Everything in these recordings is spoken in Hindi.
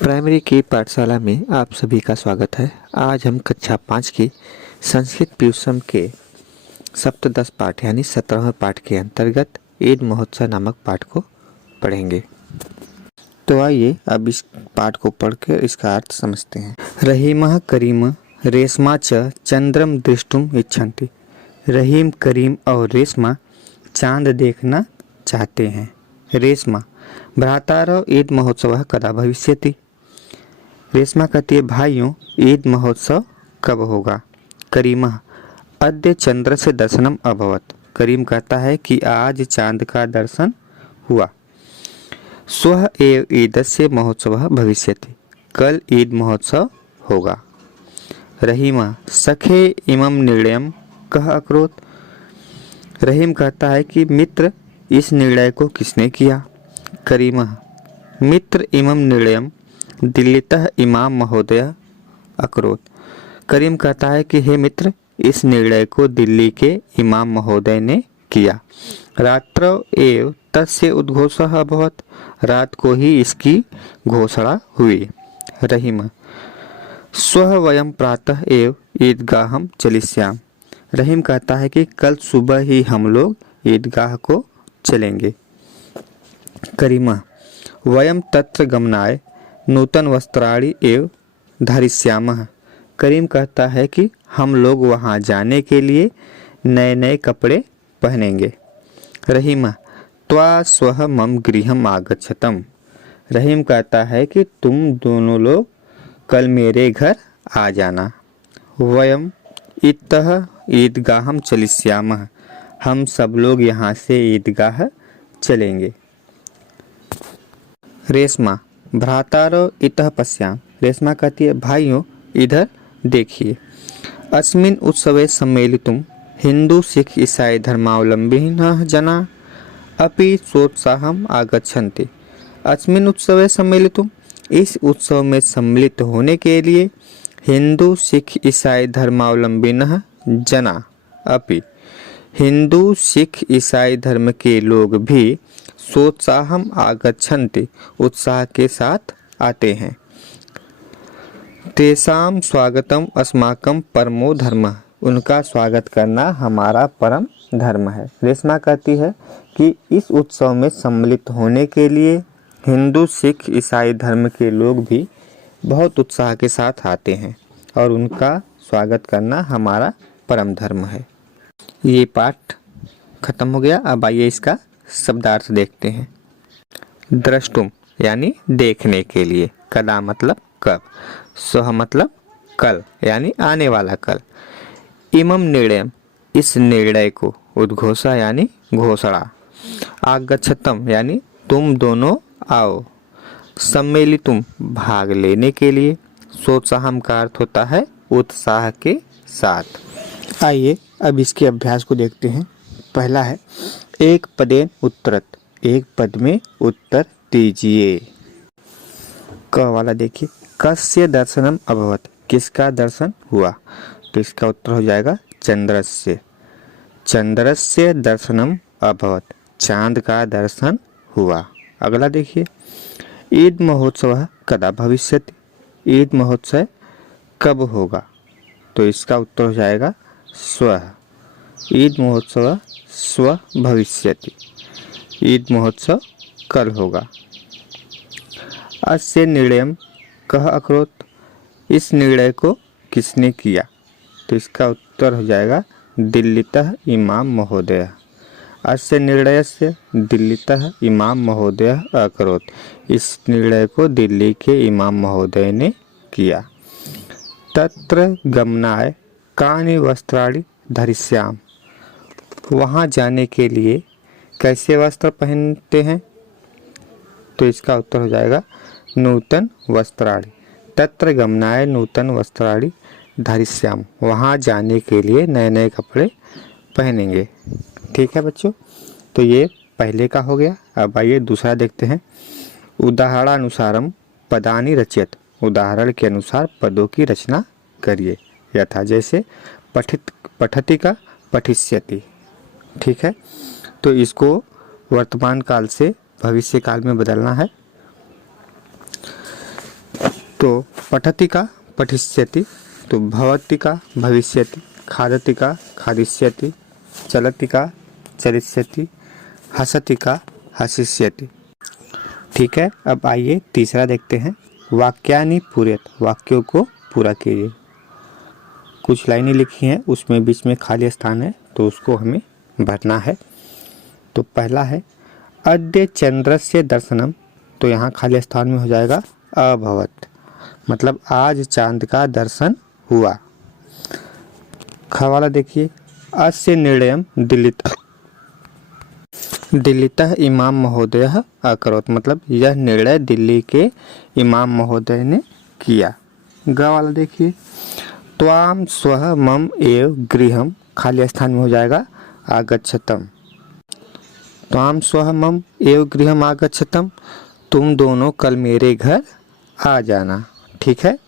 प्राइमरी की पाठशाला में आप सभी का स्वागत है। आज हम कक्षा 5 की संस्कृत प्यूसम के सप्तदश पाठ यानी 17वें पाठ के अंतर्गत ईद महोत्सव नामक पाठ को पढ़ेंगे। तो आइए अब इस पाठ को पढ़कर इसका अर्थ समझते हैं। रहीमः करीम रेशमा च चंद्रम दृष्टुम इच्छन्ति। रहीम, करीम और रेशमा चांद देखना चाहते हैं। रेशमा भ्रातारौ ईद महोत्सव कदा भविष्यति। रेशमा कहती है, भाइयों ईद महोत्सव कब होगा। करीमा अद्य चंद्र से दर्शनम अभवत। करीम कहता है कि आज चांद का दर्शन हुआ। स्वः एव ईदस्य महोत्सव भविष्यति। कल ईद महोत्सव होगा। रहीमा सखे इमं निर्णयम कह अकरोत। रहीम कहता है कि मित्र इस निर्णय को किसने किया। करीमा मित्र इमं निर्णयम दिल्लीतः इमाम महोदय अकरोत। करीम कहता है कि हे मित्र, इस निर्णय को दिल्ली के इमाम महोदय ने किया। रात्रौ एव तस्य उद्घोषः अभवत्। रात को ही इसकी घोषणा हुई। रहीम स्वः वयं प्रातः एव ईदगाहं चलिष्याम। रहीम कहता है कि कल सुबह ही हम लोग ईदगाह को चलेंगे। करीमा वयं तत्र गमनाय नूतन वस्त्राणि एव धारिष्यामः। करीम कहता है कि हम लोग वहां जाने के लिए नए नए कपड़े पहनेंगे। रहीमा त्वा स्वः मम गृहम आगच्छतम। रहीम कहता है कि तुम दोनों लोग कल मेरे घर आ जाना। वयम इतः ईदगाहम चलिष्यामः। हम सब लोग यहाँ से ईदगाह चलेंगे। रेशमा भ्रातारो इतः पश्याम। रेशमा कहती है, भाइयों इधर देखिए। अस्मिन् उत्सवे सम्मेलितुं हिंदू सिख ईसाई धर्मावलंबिनः जना अपि सोत्साहम् आगच्छन्ति। अस्मिन् उत्सवे सम्मेलितुं, इस उत्सव में सम्मिलित होने के लिए हिंदू सिख ईसाई धर्मावलंबिनः जना अपि, हिंदू सिख ईसाई धर्म के लोग भी सोत्साहम आगच्छन्ति, उत्साह के साथ आते हैं। तेषां स्वागतम अस्माकं परमो धर्मः। उनका स्वागत करना हमारा परम धर्म है। रेशमा कहती है कि इस उत्सव में सम्मिलित होने के लिए हिंदू सिख ईसाई धर्म के लोग भी बहुत उत्साह के साथ आते हैं और उनका स्वागत करना हमारा परम धर्म है। ये पाठ खत्म हो गया। अब आइए इसका शब्दार्थ देखते हैं। द्रष्टुम यानी देखने के लिए। कदा मतलब कब। स्वः मतलब कल यानी आने वाला कल। इमम निर्णयम इस निर्णय को। उद्घोषा यानी घोषणा। आगच्छतम यानी तुम दोनों आओ। सम्मेलितुम भाग लेने के लिए। सोत्साहम का अर्थ होता है उत्साह के साथ। आइए अब इसके अभ्यास को देखते हैं। पहला है एक पदेन उत्तरत। एक पद में उत्तर दीजिए। क वाला देखिए, कस्य दर्शनम अभवत। किसका दर्शन हुआ। तो इसका उत्तर हो जाएगा चंद्रस्य। चंद्रस्य दर्शनम अभवत। चांद का दर्शन हुआ। अगला देखिए, ईद महोत्सव कदा भविष्यति। ईद महोत्सव कब होगा। तो इसका उत्तर हो जाएगा स्वः। ईद महोत्सव स्व भविष्यति। ईद महोत्सव कल होगा। अस्य निर्णयम कह अकरोत। इस निर्णय को किसने किया। तो इसका उत्तर हो जाएगा दिल्लीतः इमाम महोदय। अस्य निर्णयस्य दिल्लीतः इमाम महोदय अकरोत। इस निर्णय को दिल्ली के इमाम महोदय ने किया। तत्र गमनाय कानि वस्त्राणि धरिष्याम। वहाँ जाने के लिए कैसे वस्त्र पहनते हैं। तो इसका उत्तर हो जाएगा नूतन वस्त्राणि। तत्र गमनाय नूतन वस्त्राणि धरिष्याम। वहाँ जाने के लिए नए नए कपड़े पहनेंगे। ठीक है बच्चों, तो ये पहले का हो गया। अब आइए दूसरा देखते हैं। उदाहरणानुसारम पदानि रचयत। उदाहरण के अनुसार पदों की रचना करिए। यथा जैसे पठति का पठिष्यति। ठीक है, तो इसको वर्तमान काल से भविष्य काल में बदलना है। तो पठति का पठिष्यति, तो भवति का भविष्यति, खादति का खादिष्यति, चलति का चलिष्यति, हसति का हसिष्यति। ठीक है, अब आइए तीसरा देखते हैं। वाक्यानि पूरयत, वाक्यों को पूरा कीजिए। कुछ लाइनें लिखी हैं, उसमें बीच में खाली स्थान है तो उसको हमें भरना है। तो पहला है अद्य चंद्रस्य दर्शनम, तो यहाँ खाली स्थान में हो जाएगा अभवत, मतलब आज चांद का दर्शन हुआ। ख वाला देखिए, अस्य निर्णयम दिल्लीतः इमाम महोदय अकरोत्, मतलब यह निर्णय दिल्ली के इमाम महोदय ने किया। ग वाला देखिए, त्वाम स्वः मम एव गृहम, खाली स्थान में हो जाएगा आगच्छतम। त्वाम स्वः मम एव गृहम आगच्छतम, तुम दोनों कल मेरे घर आ जाना। ठीक है,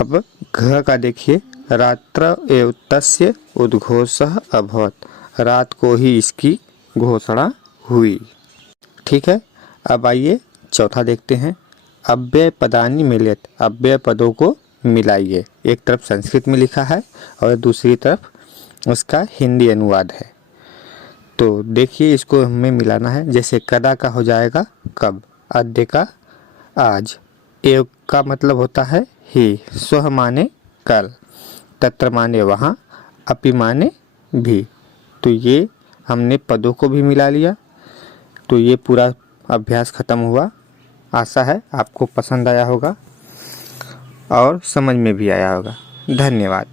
अब घ का देखिए, रात्र एव तस्य उद्घोषः अभवत, रात को ही इसकी घोषणा हुई। ठीक है, अब आइए चौथा देखते हैं। अव्यय पदानि मिलयत, अव्यय पदों को मिलाइए। एक तरफ संस्कृत में लिखा है और दूसरी तरफ उसका हिंदी अनुवाद है। तो देखिए इसको हमें मिलाना है। जैसे कदा का हो जाएगा कब, अद्य का आज, एव का मतलब होता है ही, स्वः माने कल, तत्र माने वहाँ, अपि माने भी। तो ये हमने पदों को भी मिला लिया। तो ये पूरा अभ्यास खत्म हुआ। आशा है आपको पसंद आया होगा और समझ में भी आया होगा। धन्यवाद।